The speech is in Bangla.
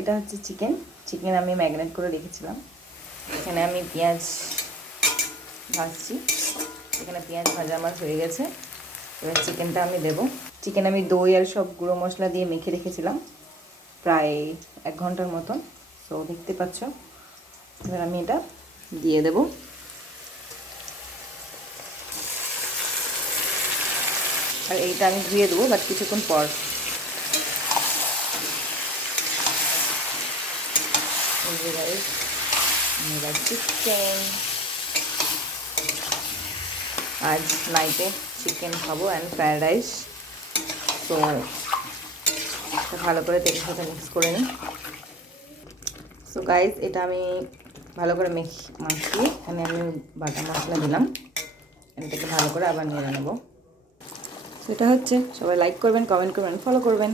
এটা হচ্ছে চিকেন। চিকেন আমি ম্যারিনেট করে রেখেছিলাম। এখানে আমি পেঁয়াজ ভাজছি। এখানে পেঁয়াজ ভাজা আমার হয়ে গেছে। এবার চিকেনটা আমি দেবো। চিকেন আমি দই আর সব গুঁড়ো মশলা দিয়ে মেখে রেখেছিলাম প্রায় 1 ঘন্টার মতন। সো দেখতে পাচ্ছ। এবার আমি এটা দিয়ে দেবো। আর এইটা আমি ধুয়ে দেবো বাট কিছুক্ষণ পর। চিকেন আজ নাইটে চিকেন খাবো অ্যান্ড ফ্রায়েড রাইস। তো ভালো করে তেলের সাথে মিক্স করে নিই। সো গাইজ এটা আমি ভালো করে মাখিয়ে এখানে আমি বাটা মশলা দিলাম। এটাকে ভালো করে আবার নেড়ে নেবো। তো এটা হচ্ছে, সবাই লাইক করবেন, কমেন্ট করবেন, ফলো করবেন।